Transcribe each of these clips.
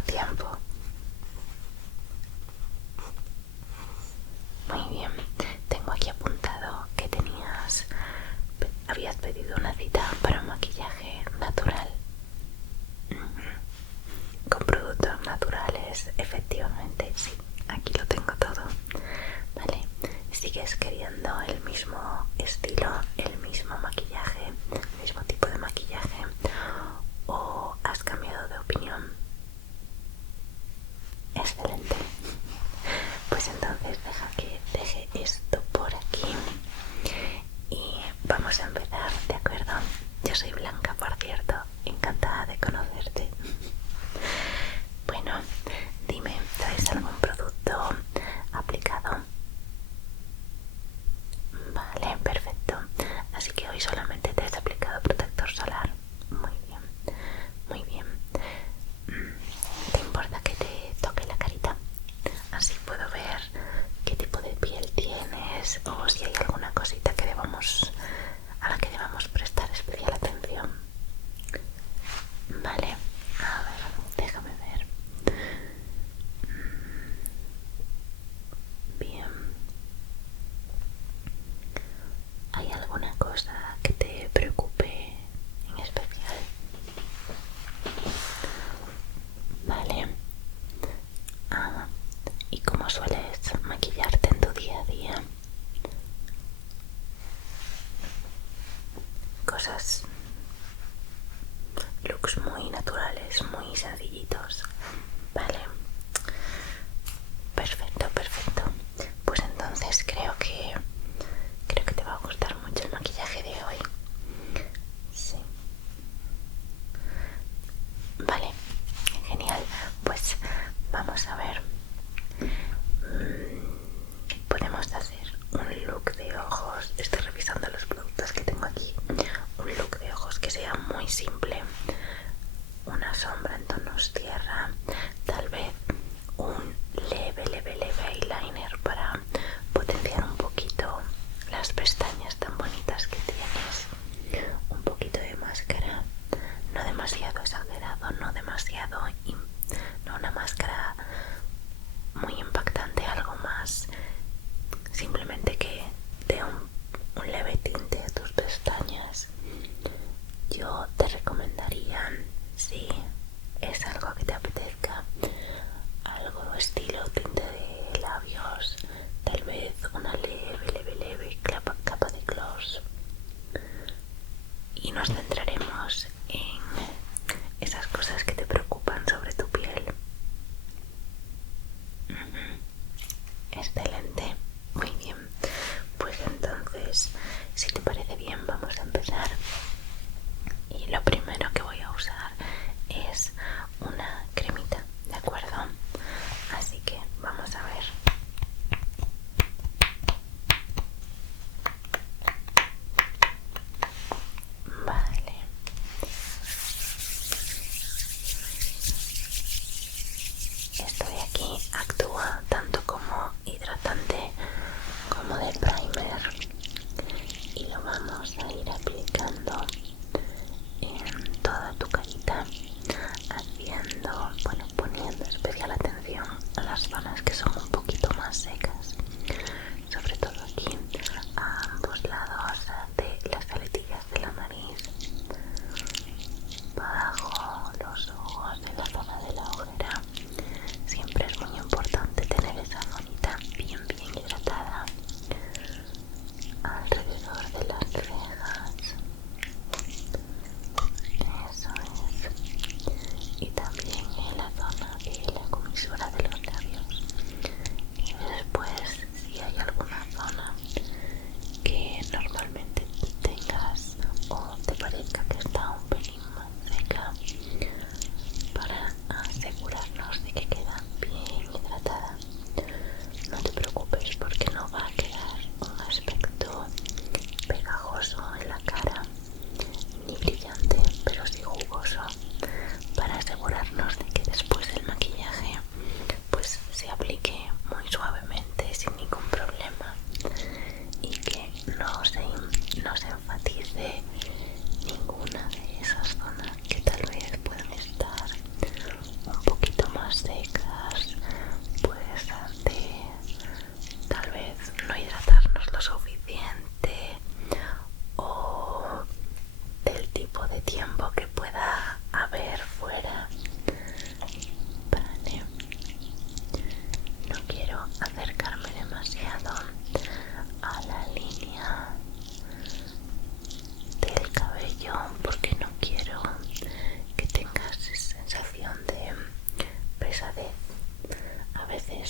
demasiado tiempo. Muy bien, tengo aquí apuntado que habías pedido una cita para un maquillaje natural. Con productos naturales, efectivamente, sí, aquí lo tengo todo. Vale, ¿sigues queriendo el mismo estilo, el mismo maquillaje, el mismo tipo de maquillaje o has cambiado de opinión? Excelente. Pues entonces deja que deje esto por aquí y vamos a empezar, ¿de acuerdo? Yo soy Blanca, por cierto, encantada de conocerte. Bueno, dime, ¿traes algún producto aplicado? Vale, perfecto. Así que hoy solamente te has aplicado protector solar. Muy bien, muy bien. ¿Te importa que te toque la carita? Así puedo ver qué tipo de piel tienes o si hay alguna cosita que a la que debamos prestar especial atención. Vale, a ver, déjame ver. Bien. ¿Hay alguna cosa que te preocupe en especial? Vale. Ah, ¿y cómo sueles maquillarte en tu día a día? Cosas, looks muy naturales, muy sencillitos. Vale. Perfecto, perfecto. Pues entonces creo que te va a gustar mucho el maquillaje de hoy. Sí. Vale, genial. Pues vamos a ver. Podemos hacer un look de ojos. Estoy revisando los productos que tengo aquí. Un look de ojos que sea muy simple. Una sombra en tonos tierra. Tal vez un leve eyeliner para potenciar un poquito las pestañas tan bonitas que tienes. Un poquito de máscara, no demasiado exagerado, no una máscara muy impactante, algo más simplemente que dé un leve tinte a tus pestañas. Yo te recomendaría, si es algo que te apetezca, algo estilo tinte de labios, tal vez una leve capa de gloss, y nos centraremos en esas cosas que te preocupan sobre tu piel. Excelente, muy bien. Pues entonces, si te parece bien, vamos a empezar. Y lo primero que voy a usar es una cremita, ¿de acuerdo? Así que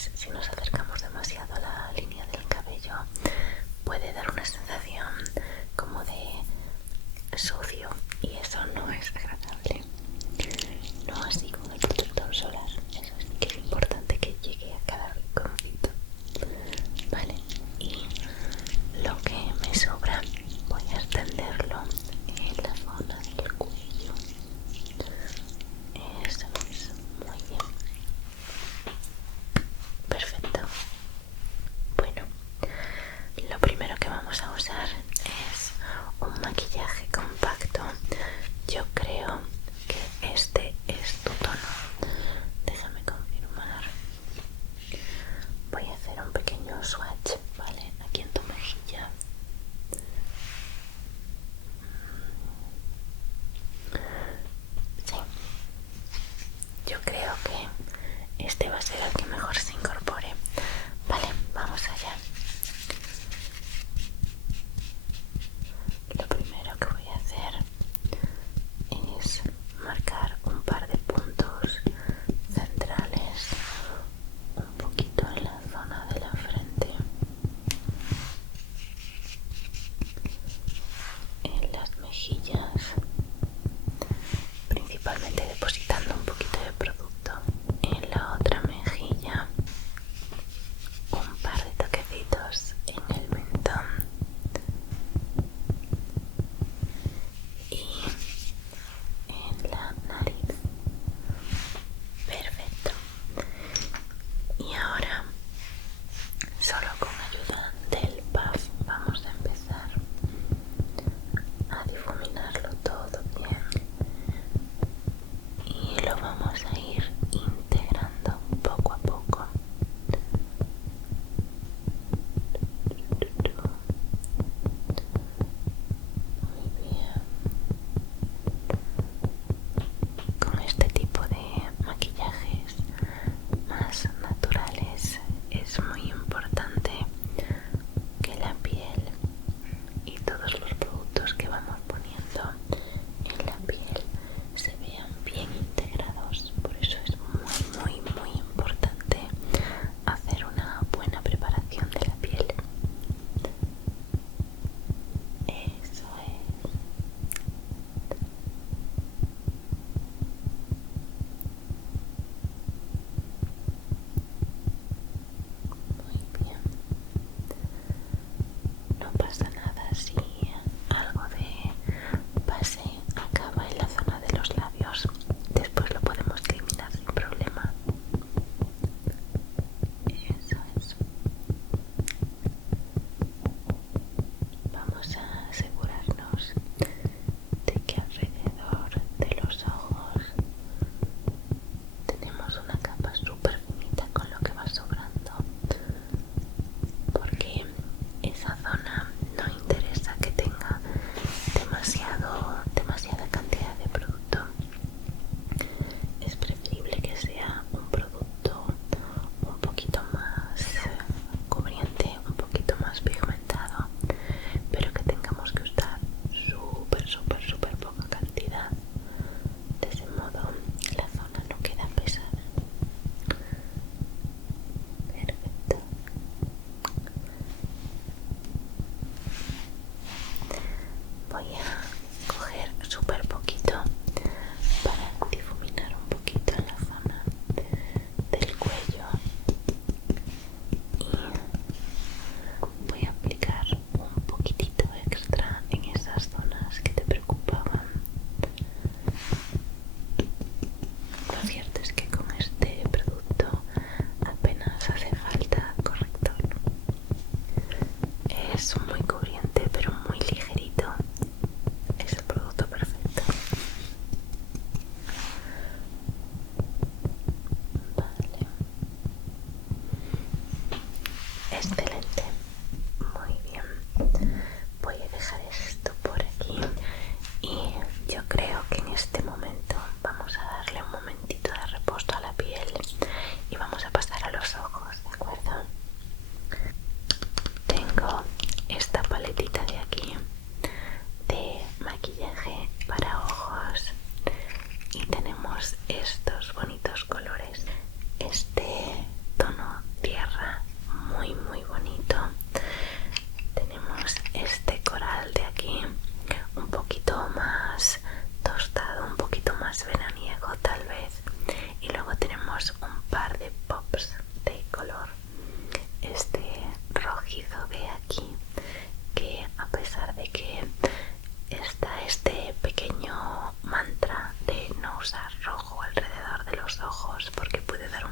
veces si nos acercamos demasiado a la línea del cabello puede dar una sensación como de sucio y eso no es agradable. No así con el protector solar, eso sí que es importante que llegue a cada rinconcito. Vale, y lo que me sobra voy a extenderlo en la zona del cuello. Eso es, muy bien. Perfecto. Bueno, lo primero que vamos a usar es un maquillaje compacto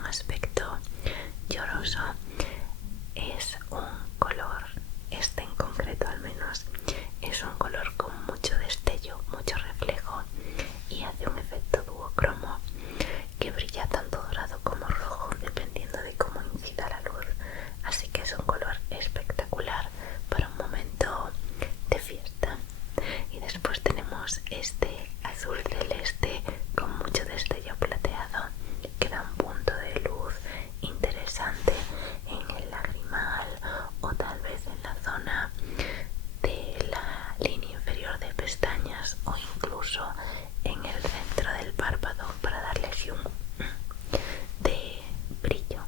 aspecto lloroso. Es un color, este en concreto al menos, es un color con mucho destello, mucho reflejo y hace un efecto duocromo que brilla tanto dorado como rojo dependiendo de cómo incida la luz. Así que es un color espectacular para un momento de fiesta. Y después tenemos este azul celeste con mucho destello plateado que da un punto de luz interesante en el lagrimal o tal vez en la zona de la línea inferior de pestañas o incluso en el centro del párpado para darle un de brillo.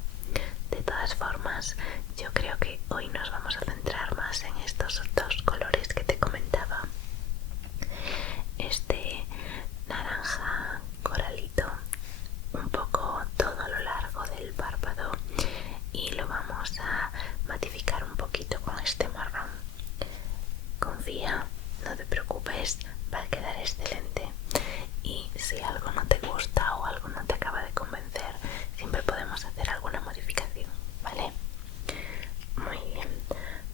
De todas formas, yo creo que hoy nos vamos a centrar más en estos dos colores que te comentaba. Este naranja coralito un poco todo a lo largo del párpado y lo vamos a matificar un poquito con este marrón. Confía, no te preocupes, va a quedar excelente. Y si algo no te gusta o algo no te acaba de convencer, siempre podemos hacer alguna modificación, ¿vale? Muy bien,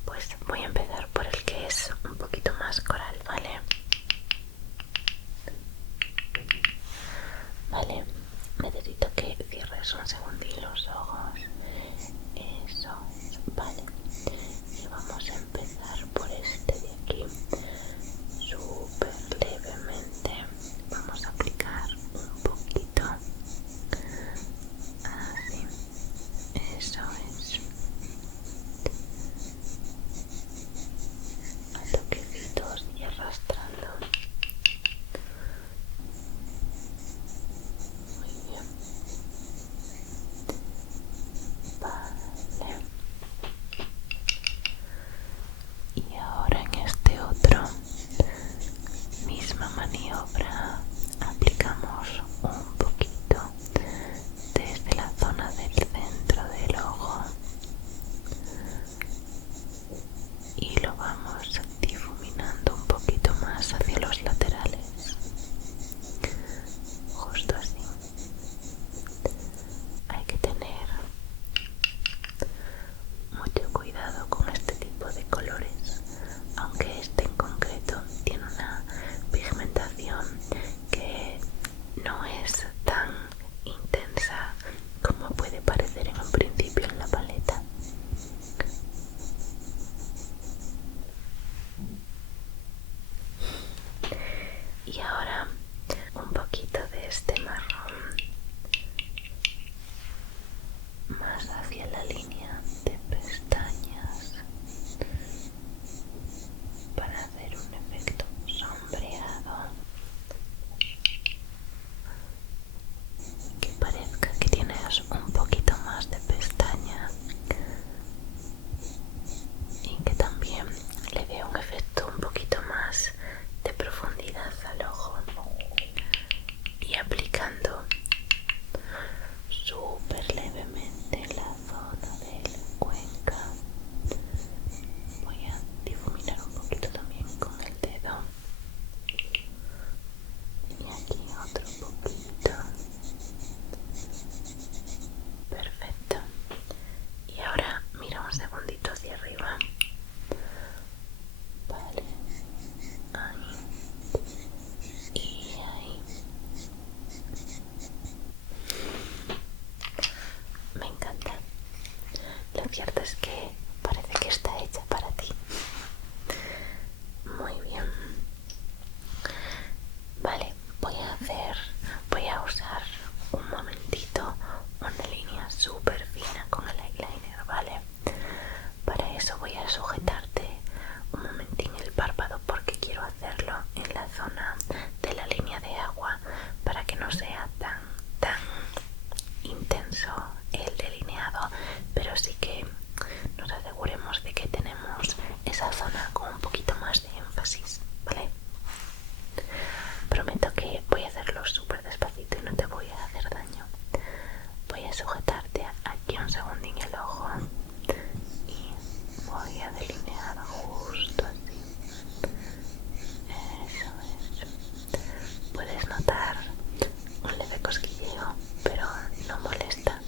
pues voy a empezar por el que es un poquito más coral, ¿vale? Vale, necesito que cierres un segundín los ojos. Eso es, vale. Y vamos a empezar por este de aquí. Súper levemente. Vamos a aplicar un poquito. Así. Eso es. A toquecitos y arrastrando. Muy bien. Vale. Y ahora en este otro, misma maniobra, aplicamos un poquito desde la zona del centro del ojo y lo vamos difuminando un poquito más hacia los laterales, justo así. Hay que tener mucho cuidado con este tipo de colores, aunque este en concreto tiene una pigmentación que no es tan intensa como puede parecer en un principio en la paleta. Y ahora un poquito de este marrón más hacia la línea de pestañas para hacer un efecto sombreado que parezca que tienes un poquito más de pestaña y que también le dé un efecto un poquito más de profundidad al ojo. Y aplicando súper levemente en la zona del cuenca, voy a difuminar un poquito también con el dedo y aquí otro poquito. Perfecto. Y ahora mira un segundito hacia arriba. Vale, ahí y ahí. Me encanta. Lo cierto es que parece que está hecha para ti. Muy bien. Vale, voy a usar un momentito una línea súper fina con el eyeliner, ¿vale? Para eso voy a sujetarte un momentín el párpado porque quiero hacerlo en la zona de la línea de agua para que no sea tan intenso el delineado, pero sí que nos aseguremos de que tenemos esa zona con un poquito más de énfasis, ¿vale? Prometo que voy a hacerlo súper despacito y no te voy a hacer daño. Voy a sujetarte aquí un segundín el ojo y voy a delinear justo así. Eso es. Puedes notar un leve cosquilleo, pero no molesta.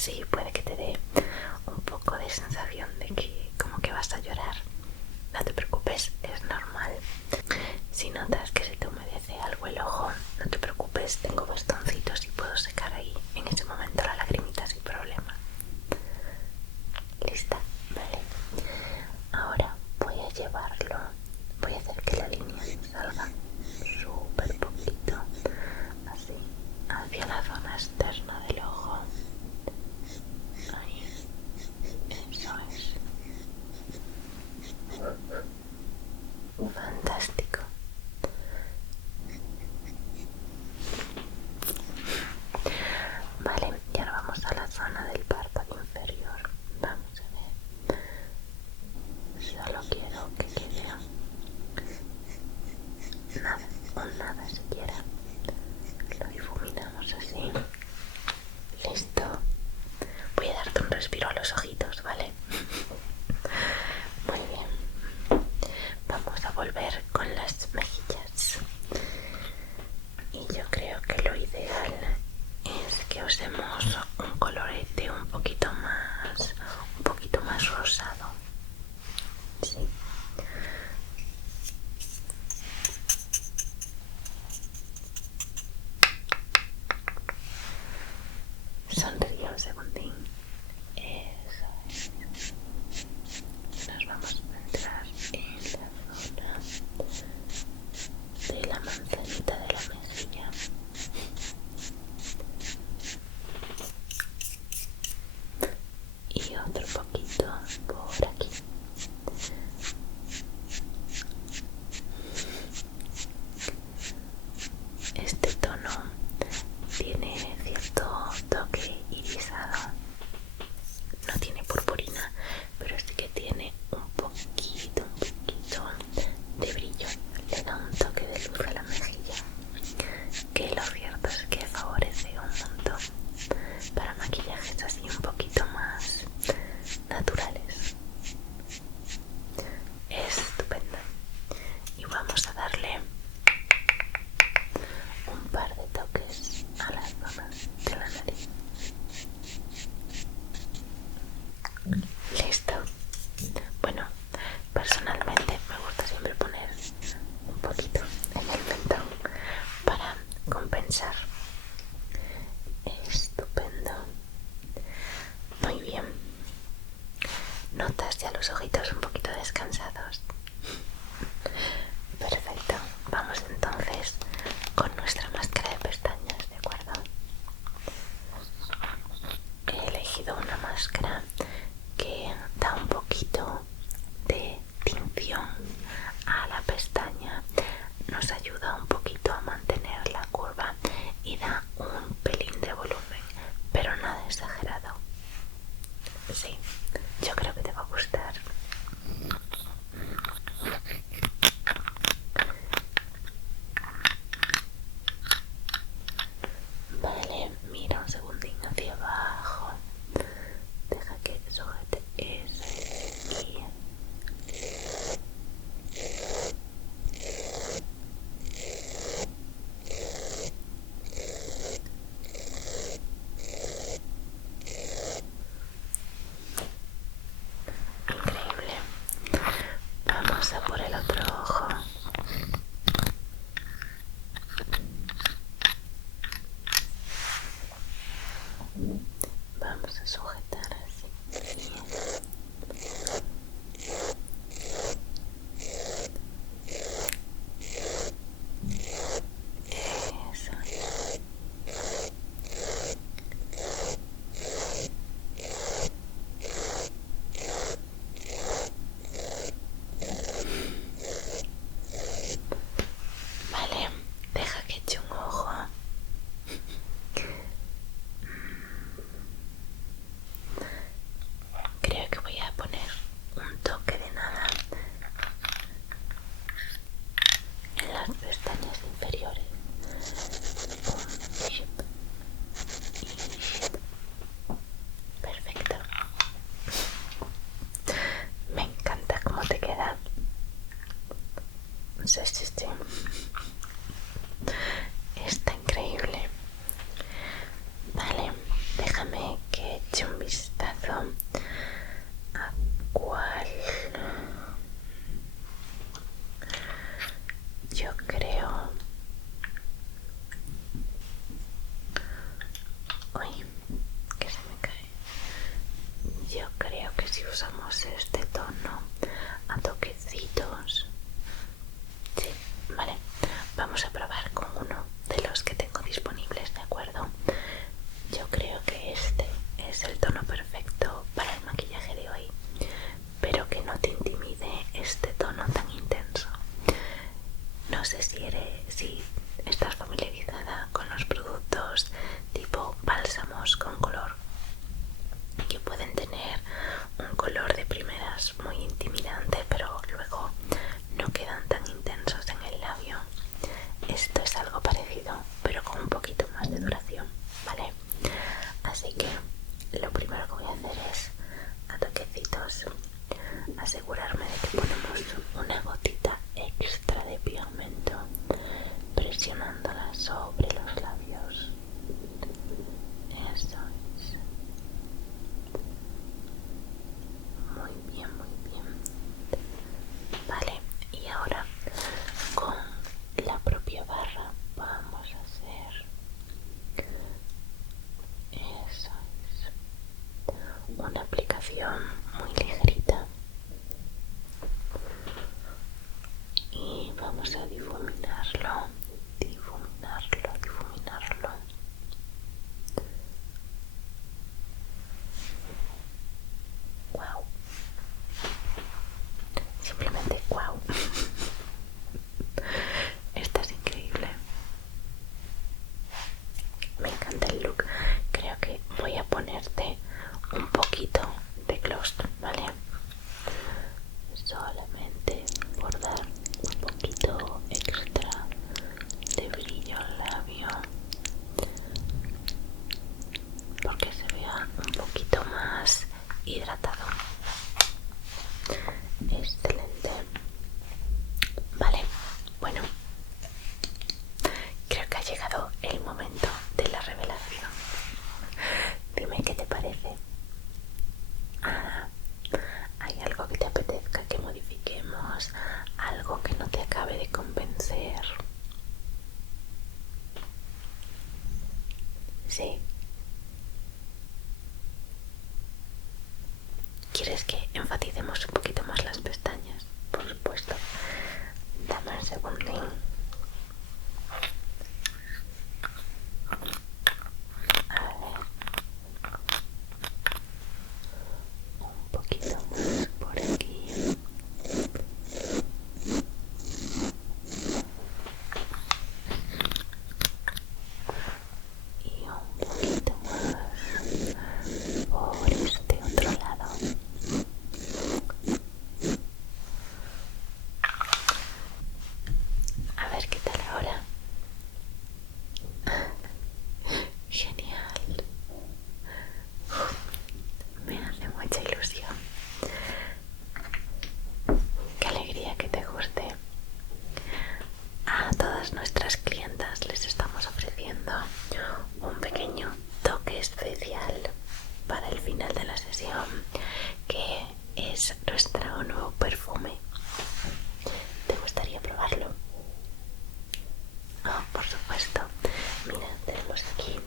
Sí, puede que te dé un poco de sensación de que como que vas a llorar. No te preocupes, es normal. Si notas que se te humedece algo el ojo, no te preocupes, tengo bastoncitos y puedo secar ahí en ese momento la lagrimita sin problema. Lista, vale. Ahora voy a llevarlo, voy a hacer que la línea salga súper poquito, así, hacia la zona externa del ojo. Ahí, eso es. Fantástico. Vale, y ahora vamos a la zona del párpado inferior. Vamos a ver. Solo quiero que quede nada, o nada siquiera. Lo difuminamos así. Listo. Voy a darte un respiro a los ojitos, ¿vale? Muy bien. Vamos a volver con las mejillas. Y yo creo que lo ideal es que usemos un colorete un poquito más rosado. Sí. Sonríe un segundín. Eso Uy, que se me cae. Yo creo que si usamos este tono a toquecitos, sí, vale. Vamos a probar con uno de los que tengo disponibles, ¿de acuerdo? Yo creo que este es el tono perfecto para el maquillaje de hoy, pero que no te intimide este tono tan intenso. No sé si estás familiarizada con los productos tipo bálsamos con color, que pueden tener un color de primeras muy intimidante, pero luego no quedan tan intensos en el labio. Esto es algo parecido, pero con un poquito más de duración, ¿vale? Así que lo primero que voy a hacer es, a toquecitos, asegurarme de que ponemos una gotita extra de pigmento, presionándola sobre los labios. Eso es. Muy bien, muy bien. Vale, y ahora con la propia barra vamos a hacer, eso es, una aplicación muy ligerita y vamos a difuminarlo, difuminarlo, difuminarlo. Wow, simplemente wow. Esta es increíble. Me encanta el look. Creo que voy a ponerte un poquito de gloss, ¿vale? Solamente por dar un poquito extra de brillo al labio, porque se vea un poquito más hidratado. Excelente. Vale, bueno, creo que ha llegado el momento de la revelación. Dime qué te parece. Ah, ¿hay algo que te apetezca que modifiquemos? ¿Algo que no te acabe de convencer? Sí. ¿Quieres que enfaticemos un poquito más las pestañas? Por supuesto. Dame un segundín. A ver. Un poquito más por aquí. Y un poquito más por este otro lado. A ver qué tal ahora. Genial. Me hace mucha ilusión. Qué alegría que te guste. A todas nuestras clientas les estamos ofreciendo un pequeño toque especial para el final de la sesión, que es nuestro nuevo perfume. ¿Te gustaría probarlo? Oh, por supuesto. Mira, tenemos aquí.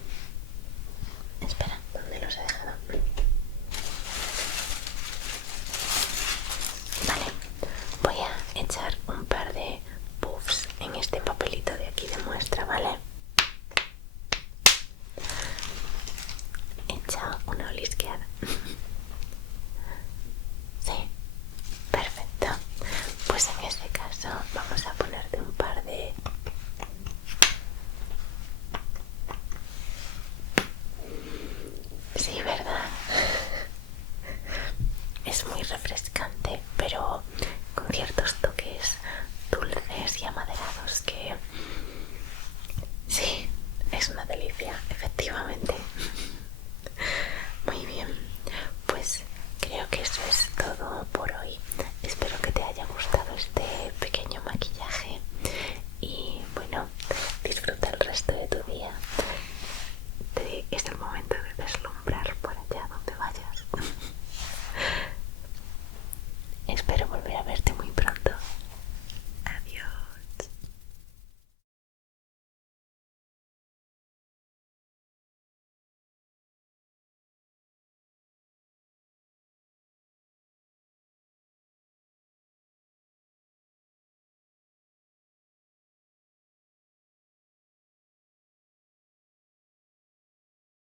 Espera, ¿dónde los he dejado? Vale, voy a echar un par de puffs en este papelito de aquí de muestra, ¿vale? Echa una olisqueada. Sí, perfecto. Pues en este caso vamos a ponerte un par de... Sí, ¿verdad? Es muy refrescante, pero con ciertos toques dulces y amaderados que... Sí, es una delicia, efectivamente. Muy bien, pues creo que eso es todo por hoy. Espero que te haya gustado este pequeño maquillaje y bueno, disfruta el resto de tu día. Es el momento de